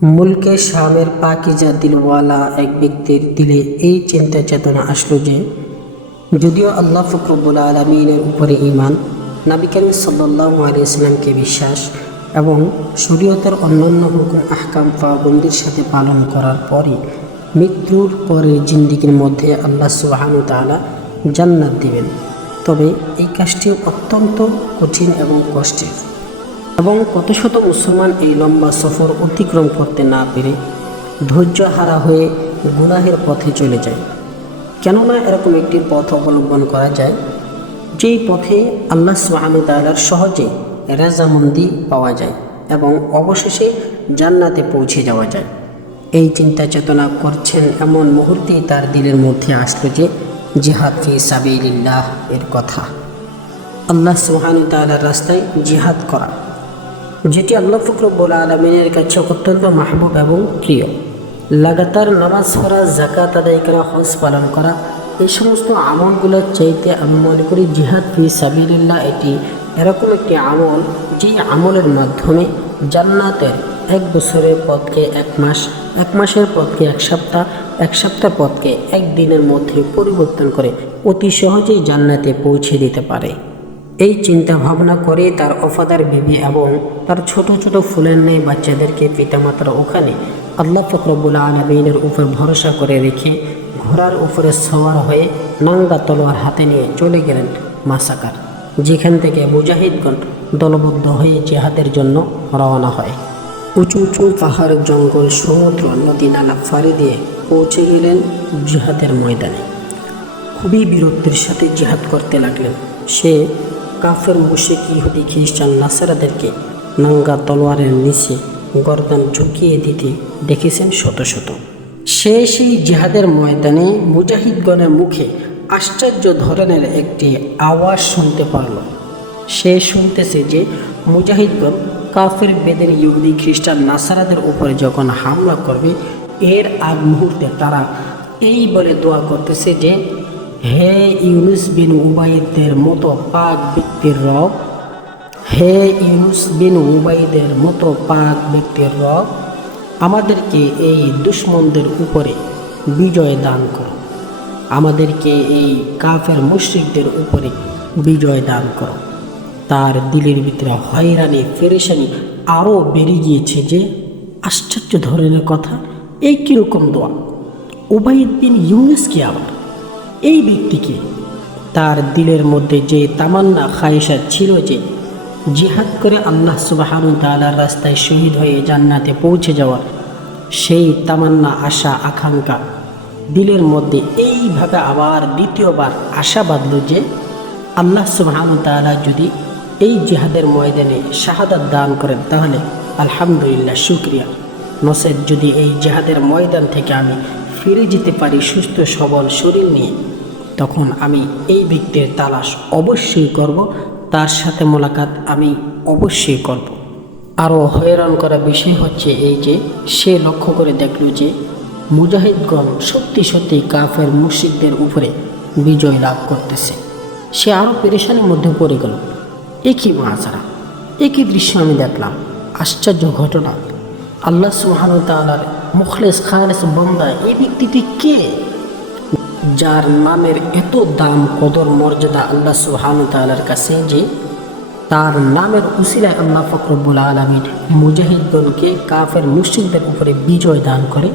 মুলকে শামের পাকিজা দিলওয়ালা এক ব্যক্তির দিলে এই চিন্তা চেতনা আসলো যে যদিও আল্লাহ রব্বুল আলামিনের উপরে ঈমান, নবী করিম সাল্লাল্লাহু আলাইহি ওয়াসাল্লামকে বিশ্বাস এবং শরীয়তের অন্যান্য হুকুম আহকাম পাবন্দির সাথে পালন করার পরই মৃত্যুর পরের জিন্দেগির মধ্যে আল্লাহ সুবহানাহু ওয়া তাআলা জান্নাত দিবেন, তবে এই কাজটি অত্যন্ত কঠিন এবং কষ্টের এবং কত শত মুসলমান এই লম্বা সফর অতিক্রম করতে না পেরে ধৈর্য হারা হয়ে গুনাহের পথে চলে যায়। কেননা এরকম একটি পথ অবলম্বন করা যায় যেই পথে আল্লাহ সুবহানাহু ওয়া তাআলার সহজে রাজামন্দি পাওয়া যায় এবং অবশেষে জান্নাতে পৌঁছে যাওয়া যায়। এই চিন্তা চেতনা করছেন এমন মুহূর্তেই তার দিলের মধ্যে আসলো যে জিহাদ ফি সাবিলিল্লাহ এর কথা, আল্লাহ সুবহানাহু ওয়া তাআলার রাস্তায় জিহাদ করা, যেটি আল্লাহ রব্বুল আলামিনের কাছে অত্যন্ত মাহবুব এবং প্রিয়। লাগাতার নামাজ পড়া, যাকাত আদায় করা, হজ পালন করা, এই সমস্ত আমলগুলোর চাইতে আমি মনে করি জিহাদ ফি সাবিলিল্লাহ এটি এরকম একটি আমল যে আমলের মাধ্যমে জান্নাতের 1 বছরের পথকে 1 মাস, 1 মাসের পথকে 1 সপ্তাহ, 1 সপ্তাহ পথকে 1 দিনের মধ্যে পরিবর্তন করে অতি সহজেই জান্নাতে পৌঁছে দিতে পারে। এই চিন্তা ভাবনা করে তার ওফাদার বিবি এবং তার ছোট ছোট ফুলের ন্যায় বাচ্চাদেরকে পিতামাতারা ওখানে আল্লাহ রব্বুল আলামিনের উপর ভরসা করে রেখে ঘোড়ার উপরে সওয়ার হয়ে নাঙ্গা তলোয়ার হাতে নিয়ে চলে গেলেন মাসাকার, যেখান থেকে মুজাহিদগণ দলবদ্ধ হয়ে জিহাদের জন্য রওনা হয়। উঁচু উঁচু পাহাড়, জঙ্গল, সমুদ্র, নদী নালা ফাড়ি দিয়ে পৌঁছে গেলেন জিহাদের ময়দানে। খুবই বীরত্বের সাথে জিহাদ করতে লাগলেন। সে কাফের, মুশরিক, ইহুদি, খ্রিস্টান, নাসারাদেরকে নাঙ্গা তলোয়ারের নিচে গর্দান ঝুঁকিয়ে দিতে দেখেছেন শত শত। সেই জিহাদের ময়দানে মুজাহিদগণের মুখে আশ্চর্য ধরনের একটি আওয়াজ শুনতে পারল। সে শুনতেছে যে মুজাহিদগণ কাফের, বেদের, ইহুদি, খ্রিস্টান, নাসারাদের উপরে যখন হামলা করবে এর আগ মুহূর্তে তারা এই বলে দোয়া করতেছে যে হে ইউনুস বিন উবাইদের মতো পাক ব্যক্তির রব, হে ইউনুস বিন উবাইদের মতো পাক ব্যক্তির রব, আমাদেরকে এই দুশমনদের উপরে বিজয় দান করো, আমাদেরকে এই কাফের মুশরিকদের উপরে বিজয় দান করো। তার দিলের ভিতরে হয়রানি, পেরেশানি আরও বেড়ে গিয়েছে যে আশ্চর্য ধরনের কথা, এই কীরকম দোয়া, উবাইদ বিন ইউনুস কি আবার এই ব্যক্তিকে? তার দিলের মধ্যে যে তামান্না খায়েশা ছিল যে জিহাদ করে আল্লাহ সুবহানাহু ওয়া তাআলার রাস্তায় শহীদ হয়ে জান্নাতে পৌঁছে যাওয়ার, সেই তামান্না, আশা, আকাঙ্ক্ষা দিলের মধ্যে এইভাবে আবার দ্বিতীয়বার আশা বাঁধল যে আল্লাহ সুবহানাহু ওয়া তাআলা যদি এই জিহাদের ময়দানে শাহাদাত দান করেন তাহলে আলহামদুলিল্লাহ, শুকরিয়া। নচেত যদি এই জিহাদের ময়দান থেকে আমি ফিরে যেতে পারি সুস্থ সবল শরীর নিয়ে, তখন আমি এই ব্যক্তির তালাশ অবশ্যই করব, তার সাথে মোলাকাত আমি অবশ্যই করব। আরও হয়রান করা বিষয় হচ্ছে এই যে সে লক্ষ্য করে দেখল যে মুজাহিদগণ সত্যি সত্যি কাফের মুশরিকদের উপরে বিজয় লাভ করতেছে। সে আরও পেরেশানির মধ্যে পড়ে গেল। একই মাহাজারা, একই দৃশ্য আমি দেখলাম, আশ্চর্য ঘটনা। আল্লাহ সুবহানাহু ওয়া তাআলার মুখলেস খালেস বান্দা এই ব্যক্তিটি কে, যার নামের এত দাম, কদর, মর্যাদা আল্লাহ সুবহানাহু ওয়া তাআলার কাছে যে তার নামের উসিলায় আল্লাহ রব্বুল আলামিন মুজাহিদগণকে কাফের মুশরিকদের উপরে বিজয় দান করে।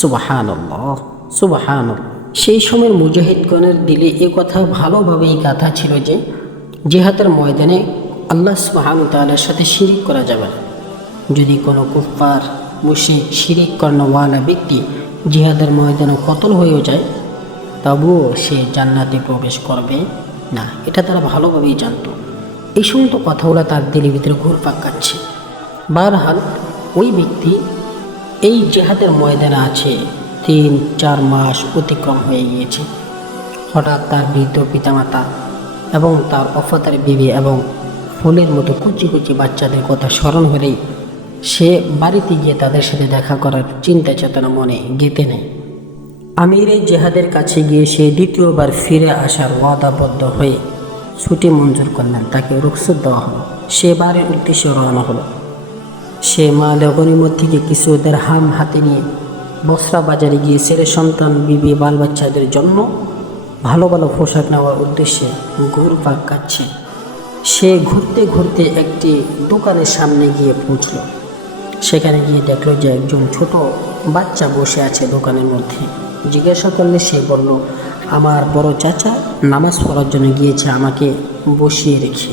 সুবহানাল্লাহ, সুবহানাল্লাহ। সেই সময়ের মুজাহিদগণের দিলে এ কথা ভালোভাবেই গাঁথা ছিল যে জিহাদের ময়দানে আল্লাহ সুবহানাহু ওয়া তাআলার সাথে শিরিক করা যাবে না। যদি কোনো কুফফার, মুশরিক, শিরিক কর্ণওয়ালা ব্যক্তি জিহাদের ময়দানে কতল হয়েও যায় তবুও সে জান্নাতে প্রবেশ করবে না, এটা তারা ভালোভাবেই জানত। এই সমস্ত কথাগুলো তার দিলের ভিতরে ঘুরপাক খাচ্ছে। বারহাল ওই ব্যক্তি এই জিহাদের ময়দানে আছে, 3-4 মাস অতিক্রম হয়ে গিয়েছে। হঠাৎ তার বৃদ্ধ পিতামাতা এবং তার ওফাদার বিবি এবং ফুলের মতো কুচি কুচি বাচ্চাদের কথা স্মরণ হলেই সে বাড়িতে গিয়ে তাদের সাথে দেখা করার চিন্তা চেতনা মনে গেঁথে নেয়। আমিরে জিহাদের কাছে গিয়ে সে দ্বিতীয়বার ফিরে আসার ওয়াদাবদ্ধ হয়ে ছুটি মঞ্জুর করলেন। তাকে রুখসত দেওয়া হলো। সে বাড়ির উদ্দেশ্যে রওনা হলো। সে মালে গনিমত থেকে কিছু দিরহাম হাতে নিয়ে বসরা বাজারে গিয়ে ছেলে সন্তান, বিবি, বাল বাচ্চাদের জন্য ভালো ভালো পোশাক নেওয়ার উদ্দেশ্যে ঘুরপাক খাচ্ছে। সে ঘুরতে ঘুরতে একটি দোকানের সামনে গিয়ে পৌঁছল। সেখানে গিয়ে দেখলো যে একজন ছোট বাচ্চা বসে আছে দোকানের মধ্যে। জিজ্ঞাসা করলে সে বলল, আমার বড় চাচা নামাজ পড়ার জন্য গিয়েছে, আমাকে বসিয়ে রেখে।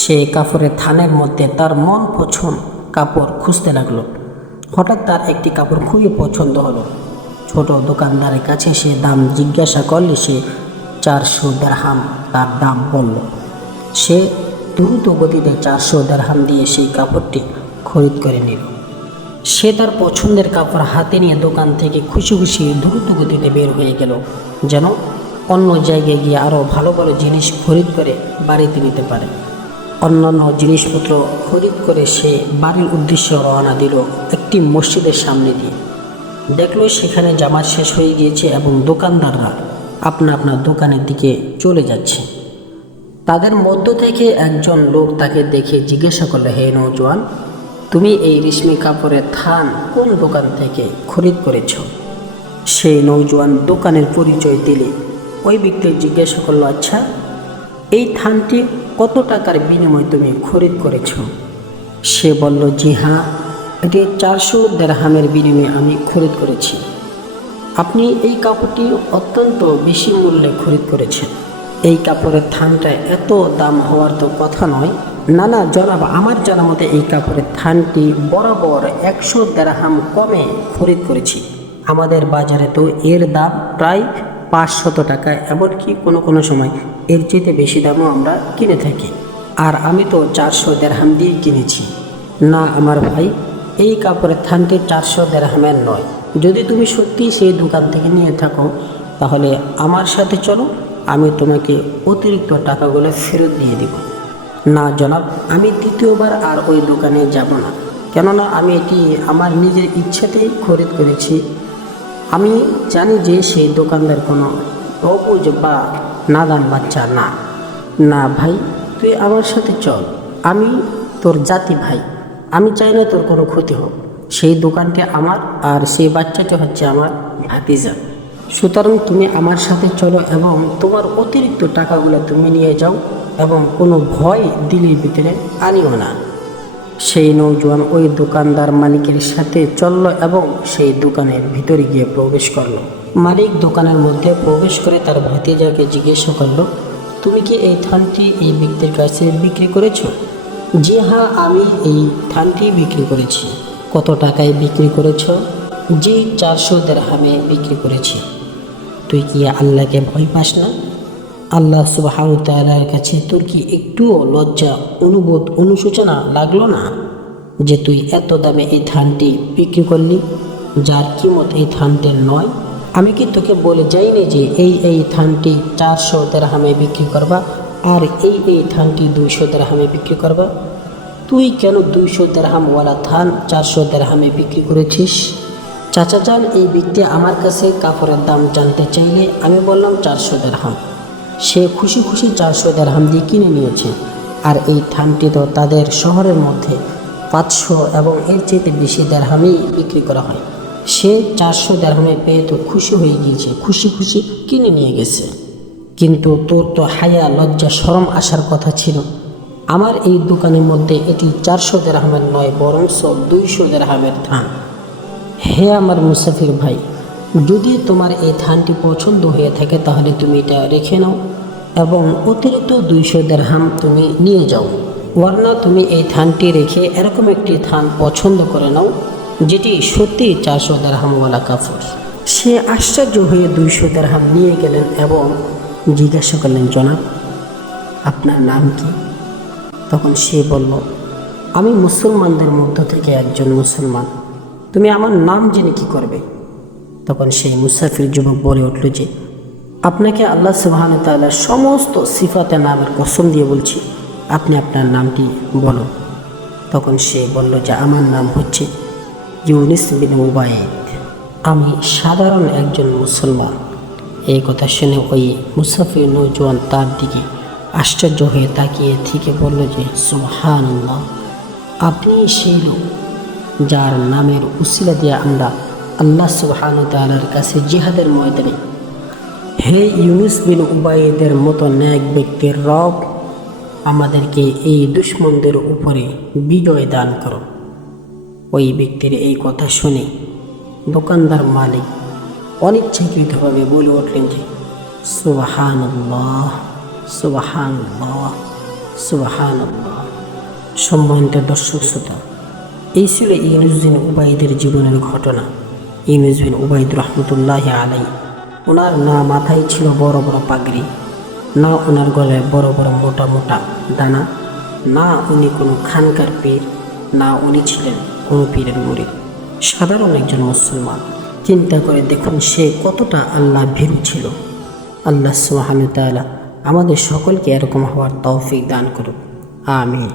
সে কাপড়ের থানের মধ্যে তার মন পছন্দ কাপড় খুঁজতে লাগলো। হঠাৎ তার একটি কাপড় খুবই পছন্দ হলো। ছোট দোকানদারের কাছে সে দাম জিজ্ঞাসা করলে সে 400 দিরহাম তার দাম বলল। সে দ্রুত গতিতে 400 দিরহাম দিয়ে সেই কাপড়টি খরিদ করে নিল। সে তার পছন্দের কাপড় হাতে নিয়ে দোকান থেকে খুশি খুশি দ্রুত গতিতে বের হয়ে গেল, যেন অন্য জায়গায় গিয়ে আরও ভালো ভালো জিনিস খরিদ করে বাড়িতে নিতে পারে। অন্যান্য জিনিসপত্র খরিদ করে সে বাড়ির উদ্দেশ্যে রওনা দিল একটি মসজিদের সামনে দিয়ে। দেখলো সেখানে জামাত শেষ হয়ে গিয়েছে এবং দোকানদাররা আপনা আপনার দোকানের দিকে চলে যাচ্ছে। তাদের মধ্য থেকে একজন লোক তাকে দেখে জিজ্ঞাসা করলো, হে নওজোয়ান, তুমি এই রেশমি কাপড়ের থান কোন দোকান থেকে খরিদ করেছ? সেই নওজোয়ান দোকানের পরিচয় দিলে ওই ব্যক্তি জিজ্ঞাসা করলো, আচ্ছা এই থানটি কত টাকার বিনিময়ে তুমি খরিদ করেছ? সে বলল, জি হ্যাঁ, এটি 400 দিরহামের বিনিময়ে আমি খরিদ করেছি। আপনি এই কাপড়টি অত্যন্ত বেশি মূল্যে খরিদ করেছেন। এই কাপড়ের থানটা এত দাম হওয়ার তো কথা নয়। না না জনাব, আমার জানা মতে এই কাপড়ের থানটি বরাবর 100 দিরহাম কমে খরিদ করেছি। আমাদের বাজারে তো এর দাম প্রায় 500 টাকা, এমনকি কোনো কোনো সময় এর চেয়ে বেশি দামও আমরা কিনে থাকি। আর আমি তো 400 দিরহাম দিয়ে কিনেছি। না আমার ভাই, এই কাপড়ের থানটি 400 দিরহামের নয়। যদি তুমি সত্যি সেই দোকান থেকে নিয়ে থাকো তাহলে আমার সাথে চলো, আমি তোমাকে অতিরিক্ত টাকাগুলো ফেরত দিয়ে দেব। না জনাব, আমি দ্বিতীয়বার আর ওই দোকানে যাব না, কেননা আমি এটি আমার নিজের ইচ্ছাতেই খরিদ করেছি। আমি জানি যে সেই দোকানদার কোনো অবুঝ বা নাদান বাচ্চা না। না ভাই, তুই আমার সাথে চল, আমি তোর জাতি ভাই, আমি চাই না তোর কোনো ক্ষতি হোক। সেই দোকানটি আমার আর সেই বাচ্চাটি হচ্ছে আমার ভাতিজা। সুতরাং তুমি আমার সাথে চলো এবং তোমার অতিরিক্ত টাকাগুলো তুমি নিয়ে যাও এবং কোনো ভয় দিলের ভিতরে আনিও না। সেই নওজোয়ান ওই দোকানদার মালিকের সাথে চলল এবং সেই দোকানের ভিতরে গিয়ে প্রবেশ করলো। মালিক দোকানের মধ্যে প্রবেশ করে তার ভাতিজাকে জিজ্ঞাসা করলো, তুমি কি এই থানটি এই ব্যক্তির কাছে বিক্রি করেছো? জি হ্যাঁ, আমি এই থানটি বিক্রি করেছি। কত টাকায় বিক্রি করেছ? জি 400 দিরহামে বিক্রি করেছি। তুই কি আল্লাহকে ভয় পাস না? আল্লাহ সুবহানাহু ওয়া তাআলার কাছে তোর কি একটুও লজ্জা অনুশোচনা লাগলো না যে তুই এত দামে এই থানটি বিক্রি করলি, যার কিমত এই থানটির নয়? আমি কি তোকে বলে যাইনি যে এই থানটি 400 দিরহামে বিক্রি করবা আর এই থানটি 200 দিরহামে বিক্রি করবা? তুই কেন 200 দিরহামওয়ালা থান 400 দিরহামে বিক্রি করেছিস? চাচা যান, এই ব্যক্তি আমার কাছে কাপড়ের দাম জানতে চাইলে আমি বললাম 400 দিরহাম। সে খুশি খুশি 400 দিরহাম দিয়ে কিনে নিয়েছে। আর এই থানটি তো তাদের শহরের মধ্যে 500 এবং এর চেয়ে বেশি দিরহামেই বিক্রি করা হয়। সে 400 দিরহামে পেয়ে তো খুশি হয়ে গিয়েছে, খুশি খুশি কিনে নিয়ে গেছে। কিন্তু তোর তো হায়া লজ্জা শরম আসার কথা ছিল। আমার এই দোকানের মধ্যে এটি 400 দিরহামের নয়, বরং 200 দিরহামের থান। হে আমার মুসাফির ভাই, যদি তোমার এই থানটি পছন্দ হয়ে থাকে তাহলে তুমি এটা রেখে নাও এবং অতিরিক্ত 200 দিরহাম তুমি নিয়ে যাও। ওয়ারনা তুমি এই থানটি রেখে এরকম একটি থান পছন্দ করে নাও যেটি সত্যি 400 দিরহামওয়ালা কাপড়। সে আশ্চর্য হয়ে 200 দিরহাম নিয়ে গেলেন এবং জিজ্ঞাসা করলেন, জনাব আপনার নাম কি? তখন সে বলল, আমি মুসলমানদের মধ্য থেকে একজন মুসলমান, তুমি আমার নাম জেনে কি করবে? তখন সেই মুসাফির যুবক বলে উঠল যে, আপনাকে আল্লাহ সুবহানাহু ওয়া তাআলার সমস্ত সিফাতে নামের কসম দিয়ে বলছি, আপনি আপনার নামটি বলুন। তখন সে বলল যে, আমার নাম হচ্ছে ইউনুস বিন উবাইদ, আমি সাধারণ একজন মুসলমান। এই কথা শুনে ওই মুসাফির নওজোয়ান তার দিকে আশ্চর্য হয়ে তাকিয়ে থেকে বলল যে, সুবহানাল্লাহ, আপনি সেই লোক যার নামের উসিলা দিয়ে আমরা আল্লাহ সুবহানাহু ওয়া তাআলার কাছে জিহাদের ময়দানে হে ইউনুস বিন উবাইদের মতো ন্যাক ব্যক্তির রব, আমাদেরকে এই দুশমনদের উপরে বিজয় দান করো। ওই ব্যক্তির এই কথা শুনে দোকানদার মালিক অনিচ্ছাকৃতভাবে বলে উঠলেন যে সুবহানাল্লাহ, সুবহানাল্লাহ, সুবহানাল্লাহ। সম্মানিত দর্শক শ্রোতা, এই ছিল ইউনুস বিন উবাইদের জীবনের ঘটনা। ইউনুস বিন উবাইদ রহমতুল্লাহ আলাই, ওনার না মাথায় ছিল বড় বড় পাগড়ি, না ওনার গলায় বড় বড় মোটা মোটা দানা, না উনি কোনো খানকার পীর, না উনি ছিলেন কোনো পীরের মুরিদ। সাধারণ একজন মুসলমান। চিন্তা করে দেখুন সে কতটা আল্লাহ ভীরু ছিল। আল্লাহ সুবহানাহু ওয়া তাআলা আমাদের সকলকে এরকম হওয়ার তৌফিক দান করুন। আমিন।